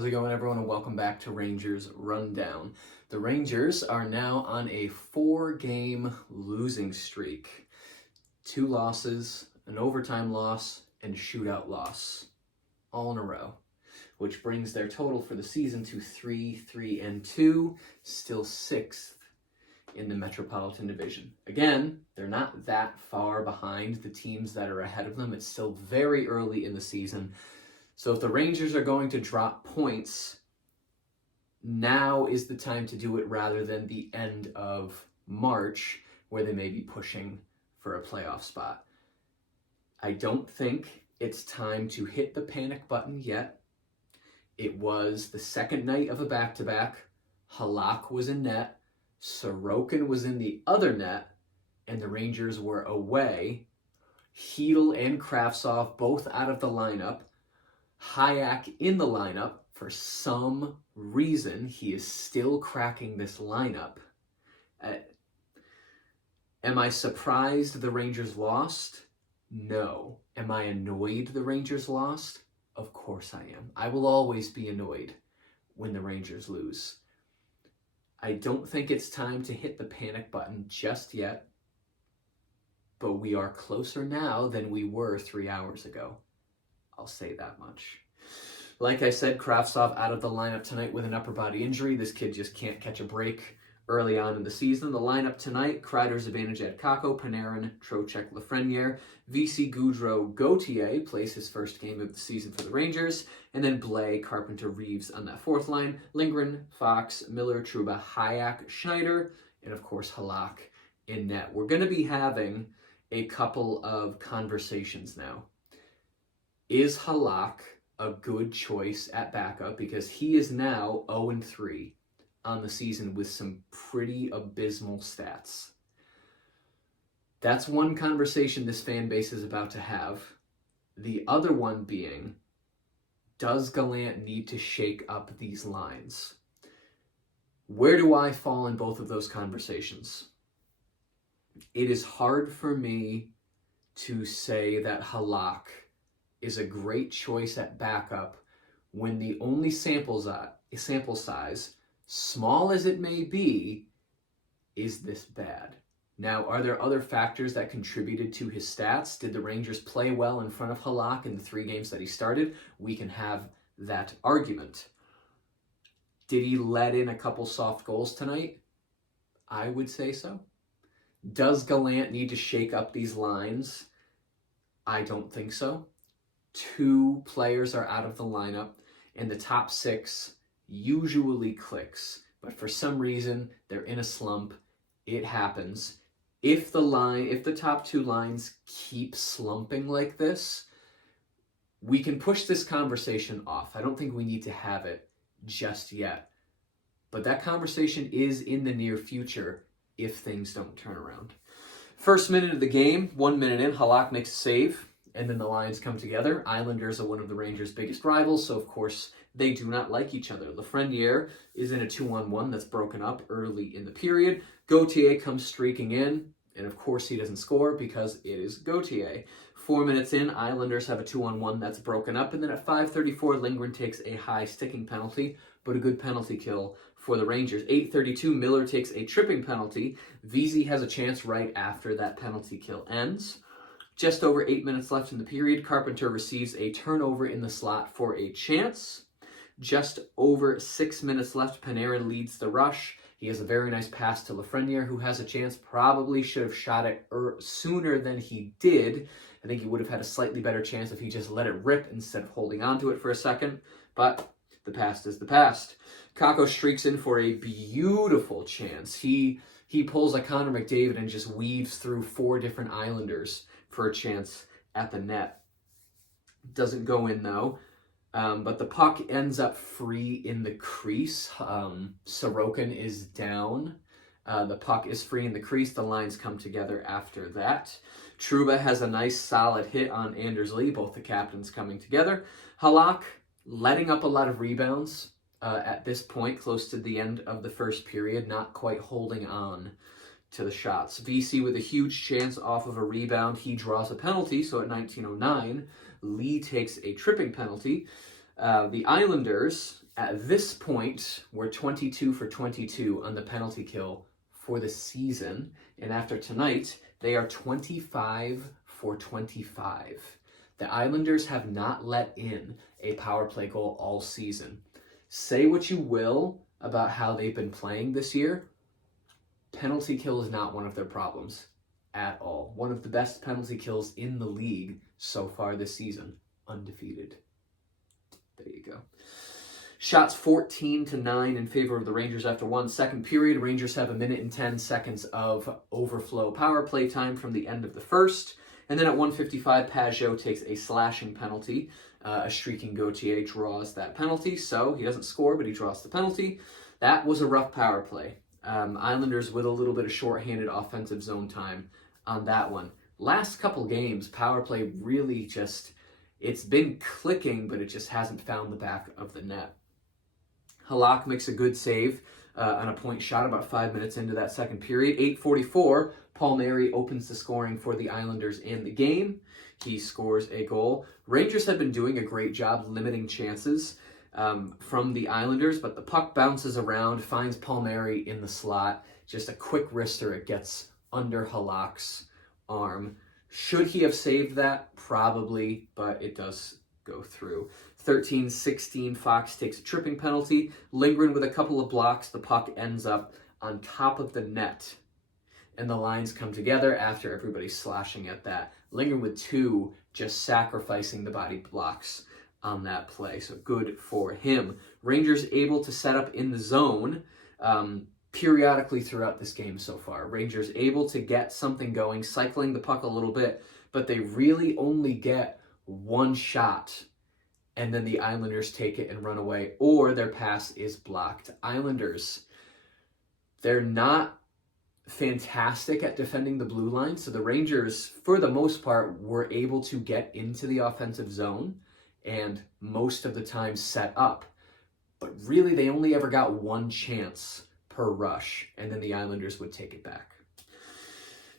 How's it going, everyone, and welcome back to Rangers Rundown. The Rangers are now on a 4-game losing streak. 2 losses, an overtime loss, and a shootout loss, all in a row, which brings their total for the season to 3-3-2, still 6th in the Metropolitan Division. Again, they're not that far behind the teams that are ahead of them. It's still very early in the season. So if the Rangers are going to drop points, now is the time to do it rather than the end of March, where they may be pushing for a playoff spot. I don't think it's time to hit the panic button yet. It was the second night of a back-to-back. Halak was in net, Sorokin was in the other net, and the Rangers were away. Chytil and Kravtsov both out of the lineup. Hájek in the lineup. For some reason, he is still cracking this lineup. Am I surprised the Rangers lost? No. Am I annoyed the Rangers lost? Of course I am. I will always be annoyed when the Rangers lose. I don't think it's time to hit the panic button just yet, but we are closer now than we were 3 hours ago. I'll say that much. Like I said, Kravtsov out of the lineup tonight with an upper body injury. This kid just can't catch a break early on in the season. The lineup tonight: Kreider, Zibanejad, Kakko, Panarin, Trocheck, Lafreniere, VC, Gaudreau, Gauthier plays his first game of the season for the Rangers, and then Blais, Carpenter, Reeves on that fourth line. Lindgren, Fox, Miller, Trouba, Hájek, Schneider, and of course Halak in net. We're going to be having a couple of conversations now. Is Halak a good choice at backup? Because he is now 0-3 on the season with some pretty abysmal stats. That's one conversation this fan base is about to have. The other one being, does Gallant need to shake up these lines? Where do I fall in both of those conversations? It is hard for me to say that Halak is a great choice at backup when the only sample size, small as it may be, is this bad. Now, are there other factors that contributed to his stats? Did the Rangers play well in front of Halak in the 3 games that he started? We can have that argument. Did he let in a couple soft goals tonight? I would say so. Does Gallant need to shake up these lines? I don't think so. 2 players are out of the lineup, and the top 6 usually clicks, but for some reason they're in a slump. It happens. If the top 2 lines keep slumping like this, we can push this conversation off. I don't think we need to have it just yet, but that conversation is in the near future if things don't turn around. First minute of the game, 1 minute in, Halak makes a save, and then the lines come together. Islanders are one of the Rangers' biggest rivals, so of course they do not like each other. Lafreniere is in a 2-on-1 that's broken up early in the period. Gauthier comes streaking in, and of course he doesn't score because it is Gauthier. 4 minutes in, Islanders have a 2-on-1 that's broken up, and then at 5:34, Lindgren takes a high sticking penalty, but a good penalty kill for the Rangers. 8:32, Miller takes a tripping penalty. VZ has a chance right after that penalty kill ends. Just over 8 minutes left in the period, Carpenter receives a turnover in the slot for a chance. Just over 6 minutes left, Panarin leads the rush. He has a very nice pass to Lafreniere, who has a chance. Probably should have shot it sooner than he did. I think he would have had a slightly better chance if he just let it rip instead of holding on to it for a second. But the past is the past. Kakko streaks in for a beautiful chance. He pulls a Connor McDavid and just weaves through 4 different Islanders for a chance at the net. Doesn't go in though, but the puck ends up free in the crease. Sorokin is down. The puck is free in the crease. The lines come together after that. Trouba has a nice solid hit on Anders Lee, both the captains coming together. Halak letting up a lot of rebounds at this point, close to the end of the first period, not quite holding on to the shots. VC with a huge chance off of a rebound. He draws a penalty, so at 19:09, Lee takes a tripping penalty. The Islanders, at this point, were 22 for 22 on the penalty kill for the season. And after tonight, they are 25 for 25. The Islanders have not let in a power play goal all season. Say what you will about how they've been playing this year, penalty kill is not one of their problems at all. One of the best penalty kills in the league so far this season, undefeated. There you go. Shots 14-9 in favor of the Rangers after 1 second period. Rangers have 1 minute and 10 seconds of overflow power play time from the end of the first. And then at 1:55, Pajot takes a slashing penalty. A streaking Gauthier draws that penalty, so he doesn't score, but he draws the penalty. That was a rough power play. Islanders with a little bit of shorthanded offensive zone time on that one. Last couple games, power play really just, it's been clicking, but it just hasn't found the back of the net. Halak makes a good save on a point shot about 5 minutes into that second period. 8:44, Palmieri opens the scoring for the Islanders in the game. He scores a goal. Rangers have been doing a great job limiting chances from the Islanders, but the puck bounces around, finds Palmieri in the slot. Just a quick wrister, it gets under Halak's arm. Should he have saved that? Probably, but it does go through. 13-16, Fox takes a tripping penalty. Lindgren with a couple of blocks, the puck ends up on top of the net. And the lines come together after everybody's slashing at that. Lindgren with 2, just sacrificing the body blocks on that play. So good for him. Rangers able to set up in the zone periodically throughout this game so far. Rangers able to get something going, cycling the puck a little bit, but they really only get one shot. And then the Islanders take it and run away, or their pass is blocked. Islanders, they're not fantastic at defending the blue line, so the Rangers, for the most part, were able to get into the offensive zone and most of the time set up. But really, they only ever got one chance per rush, and then the Islanders would take it back.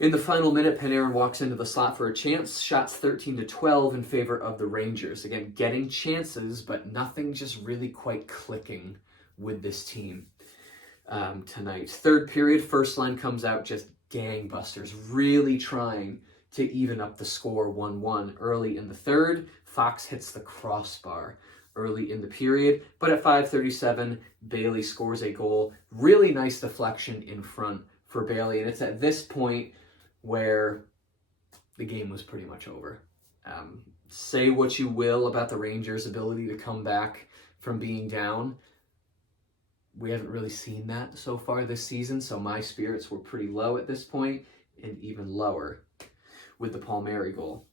In the final minute, Panarin walks into the slot for a chance. Shots 13-12 in favor of the Rangers. Again, getting chances, but nothing just really quite clicking with this team tonight. Third period, first line comes out just gangbusters, really trying to even up the score 1-1 early in the third. Fox hits the crossbar early in the period, but at 5:37, Bailey scores a goal. Really nice deflection in front for Bailey, and it's at this point where the game was pretty much over. Say what you will about the Rangers' ability to come back from being down. We haven't really seen that so far this season, so my spirits were pretty low at this point, and even lower with the Palmieri goal.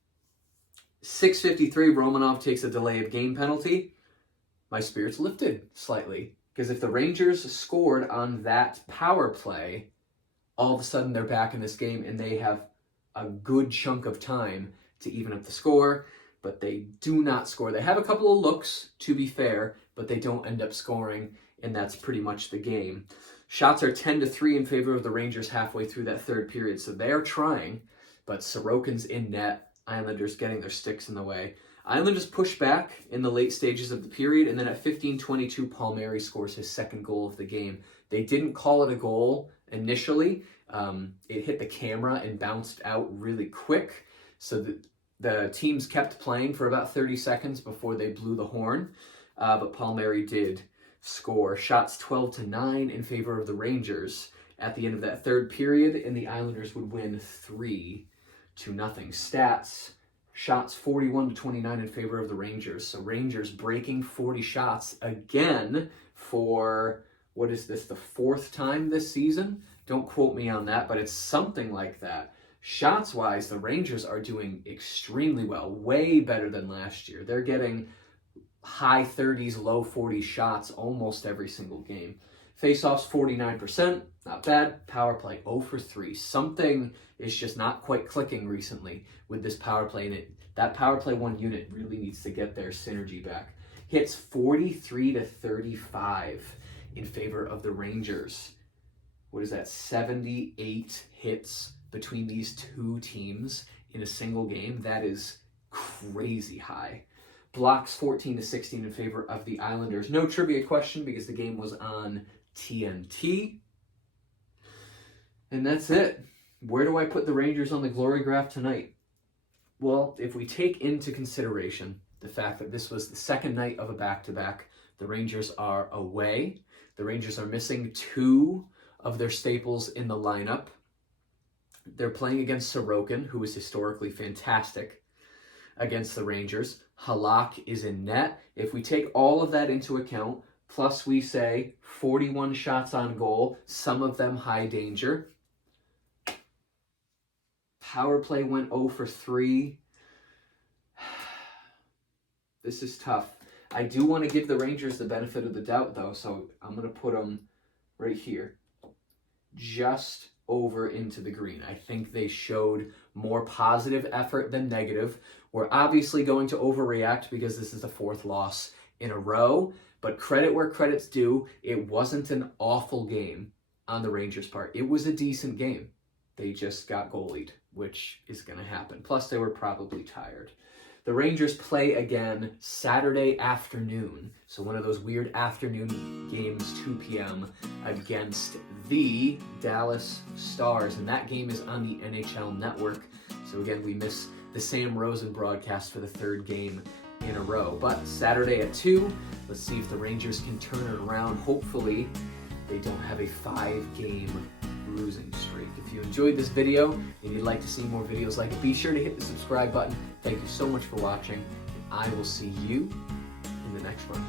6:53, Romanov takes a delay of game penalty. My spirits lifted slightly, because if the Rangers scored on that power play, all of a sudden they're back in this game and they have a good chunk of time to even up the score, but they do not score. They have a couple of looks, to be fair, but they don't end up scoring, and that's pretty much the game. Shots are 10-3 in favor of the Rangers halfway through that third period, so they are trying, but Sorokin's in net. Islanders getting their sticks in the way. Islanders push back in the late stages of the period, and then at 15:22, Palmieri scores his second goal of the game. They didn't call it a goal initially. It hit the camera and bounced out really quick, so the teams kept playing for about 30 seconds before they blew the horn, but Palmieri did score. Shots 12-9 in favor of the Rangers at the end of that third period, and the Islanders would win 3-0. Stats: shots 41-29 in favor of the Rangers. So Rangers breaking 40 shots again for, what is this, the fourth time this season? Don't quote me on that, but it's something like that. Shots-wise, the Rangers are doing extremely well, way better than last year. They're getting high 30s, low 40s shots almost every single game. Faceoffs 49%, not bad. Power play 0 for 3. Something is just not quite clicking recently with this power play, and that power play one unit really needs to get their synergy back. Hits 43-35 in favor of the Rangers. What is that? 78 hits between these two teams in a single game. That is crazy high. blocks 14-16 in favor of the Islanders. No trivia question because the game was on TNT. And that's it. Where do I put the Rangers on the glory graph tonight? Well, if we take into consideration the fact that this was the second night of a back-to-back, the Rangers are away. The Rangers are missing 2 of their staples in the lineup. They're playing against Sorokin, who is historically fantastic against the Rangers. Halak is in net. If we take all of that into account, plus we say 41 shots on goal, some of them high danger. Power play went 0 for 3. This is tough. I do want to give the Rangers the benefit of the doubt, though, so I'm going to put them right here. Just over into the green. I think they showed more positive effort than negative. We're obviously going to overreact because this is the 4th loss in a row, but credit where credit's due. It wasn't an awful game on the Rangers' part. It was a decent game. They just got goalied, which is going to happen. Plus, they were probably tired. The Rangers play again Saturday afternoon. So one of those weird afternoon games, 2 p.m. against the Dallas Stars. And that game is on the NHL Network. So again, we miss the Sam Rosen broadcast for the 3rd game in a row. But Saturday at 2, let's see if the Rangers can turn it around. Hopefully, they don't have a 5-game losing streak. If you enjoyed this video and you'd like to see more videos like it, be sure to hit the subscribe button. Thank you so much for watching, and I will see you in the next rundown.